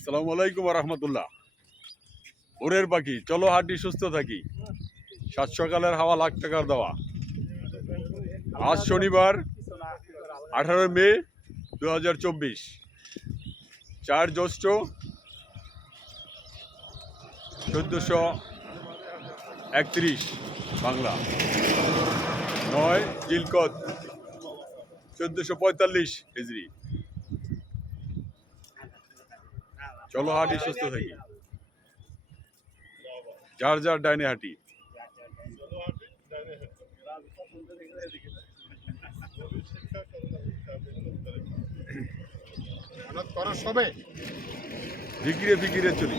আসসালামু আলাইকুম ওয়া রাহমাতুল্লাহ। ভোরের পাখি, চলো হাঁটি সুস্থ থাকি। সাত সকালের হাওয়া লাখ টাকার দেওয়া। আজ শনিবার 18 মে 2024, 4 জ্যৈষ্ঠ 1431 বাংলা, 9 জিলকদ 1445 হিজরি। চলো হাঁটি সুস্থ থাকি, যার যার ডাইনে হাঁটি। ফিকিরে ফিকিরে চলি।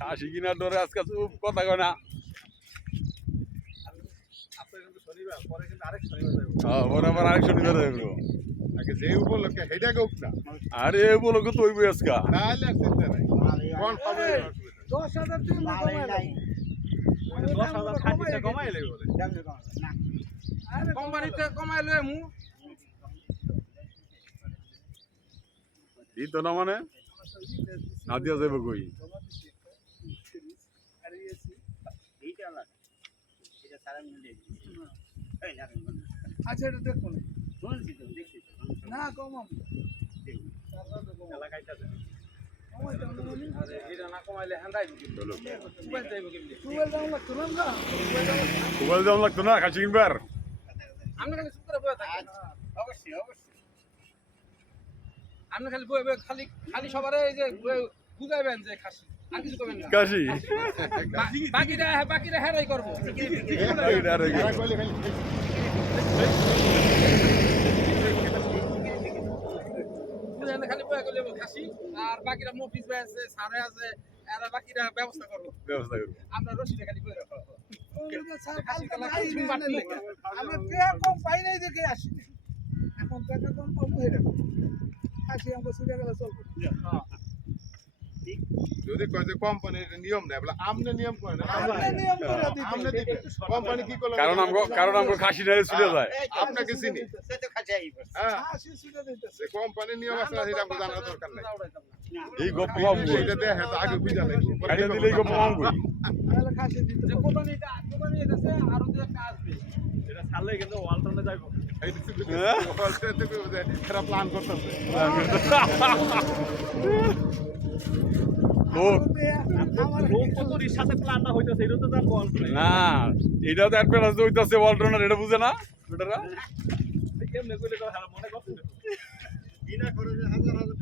কাশি কিনা ডরে আজকে খুব কথা কয় না। আরেক শনিবার যাইব। যে উপলক্ষে হেডা গোক না আরে উপলক্ষে তো হইবই আজকে। তাহলে আর চিন্তা নাই কোন পাবে 10,000 তুই কমাই 10,000 খাটিতে কমাই লই বলে না আরে কোম্পানিতে কমাই লই মু দিত না মানে না দিয়া যাইব কই। আরে এইটা আলাদা, এটা সারা মিলে এই না। আচ্ছা এটা দেখুন শুনছি তো দেখছি না কমাম এলাকাইটা দে আরে এটা না কমাইলে হান্দাই দিবি চলো মোবাইল যাইব কেমনে মোবাইল দাম লাগতো না মোবাইল দাম লাগতো না খাসি কিনবার। আপনি খালি চুপ করে বসে থাকেন অবশ্যই আপনি খালি বসে বসে খালি খালি সবারে এই যে বুঝাইবেন যে খাসি আর কিছু করবেন না কাশি বাকিরা হেরাই করবো খালি বয়ে গেলে খাসি আর বাকিরা মফিস ভাই আছে সারে আছে এরা বাকিরা ব্যবস্থা করবো ব্যবস্থা করবো। আমরা রশিদে খালি বয়ে রাখবো আমরা টাকা কম পাই নাই দেখে আসি এখন টাকা কম পাবো হেরে আসি আমরা সুবিধা গেলে চলবো যদি কয় যে কোম্পানির নিয়ম নাই বলে আমনে নিয়ম করে না আমরা নিয়ম করে আমনে দিতে দিবে কোম্পানি কি করলো কারণ আমরা খাসি নারে ছুটে যায়। আপনাকে চিনি সে তো খাজাই হ্যাঁ আসি সুবিধা দিতেছে যে কোম্পানির নিয়ম আছে না সেটা আমাদের জানার দরকার নাই এই গপ্প কম কই, এটা দেখে তো আগে বুঝা নাই খাইতে দিলেই গপ্প কম কই। তাহলে খাসি দিতে যে কোম্পানি আছে আরো যে একটা আসবে এটা ছাড়লে কিন্তু ওয়ালটনে যাইবো এরা প্ল্যান করতেছে লোক লোক কতরির সাথে প্ল্যানটা হইতাছে এটা তো জানবো ওয়ালটনে না, এটা তো অ্যাডভান্স হইতাছে ওয়ালটনার, এটা বুঝে না বেটারা। কেমনে কইলে কথা মনে করতে বিনা খরচে হাজার হাজার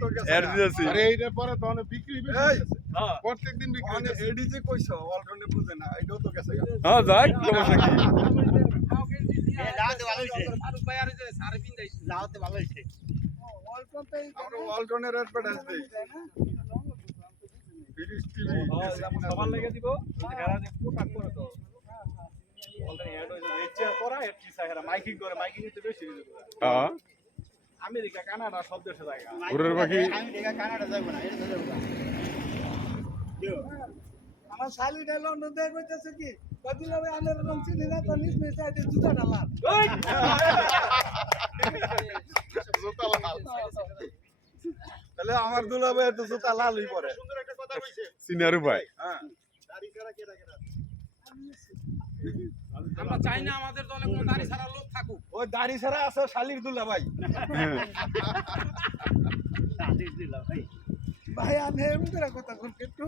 টাকা এর দিতেছি। আরে এইটার পরে তো অনেক বিক্রি বেশি হইতাছে হ্যাঁ প্রত্যেকদিন বিক্রি হইতাছে এডি যে কইছ অল্টারনেটিভ বুঝে না এটাও তো গেছে হ্যাঁ যাক, সমস্যা কি। ফারুক ভাই আর যে সারে পিন দাইছে লাউতে ভালো হইছে আমরা অল্টারনেটিভ অ্যাডভার্টাইজ দেই ব্রিটিশ টিভি সবার লাগে দিব এরা যে পোশাক করে তো অলরেডি অ্যাড হইছে রেচার করা এর কি সাহেরা মাইকিং করে মাইকিং এতে বেশি দিবে হ্যাঁ আমেরিকা কানাডা সব দেশে জায়গা ঘুরের পাখি আমি দেখা কানাডা যাইব না এটা যাইব না আমার শালিটা লন্ডন দেখ কইতাছে কি কদিন হবে আনের রং চিনি না তো নিস মিস আইতে জুতা ডালা জোতা লাল তাহলে আমার দুলাবে তো জুতা লালই পরে সুন্দর একটা কথা কইছে সিনিয়র ভাই। হ্যাঁ দাড়ি ছাড়া কেডা আমরা চাই না আমাদের দলে কোনো দাড়ি ছাড়া লোক থাকুক ওই দাড়ি ছাড়া আছে শালির দুলা ভাই ভাই আমি এমন করে কথা কই একটু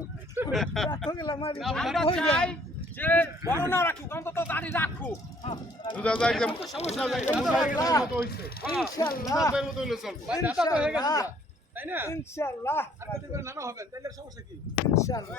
রাখো গেলাম মারি আমরা চাই যে বড় না রাখুক অন্তত দাড়ি রাখুক বুঝা যায় যে বুঝা যায় যে মুসাইকেলের মতো হইছে ইনশাআল্লাহ মুসাইকেলের মতো হইলো চলবে বাইরে তো হয়ে গেছে ইনশাআল্লাহ তাই না ইনশাআল্লাহ আর কত করে নানা হবে তাইলে সমস্যা কি ইনশাআল্লাহ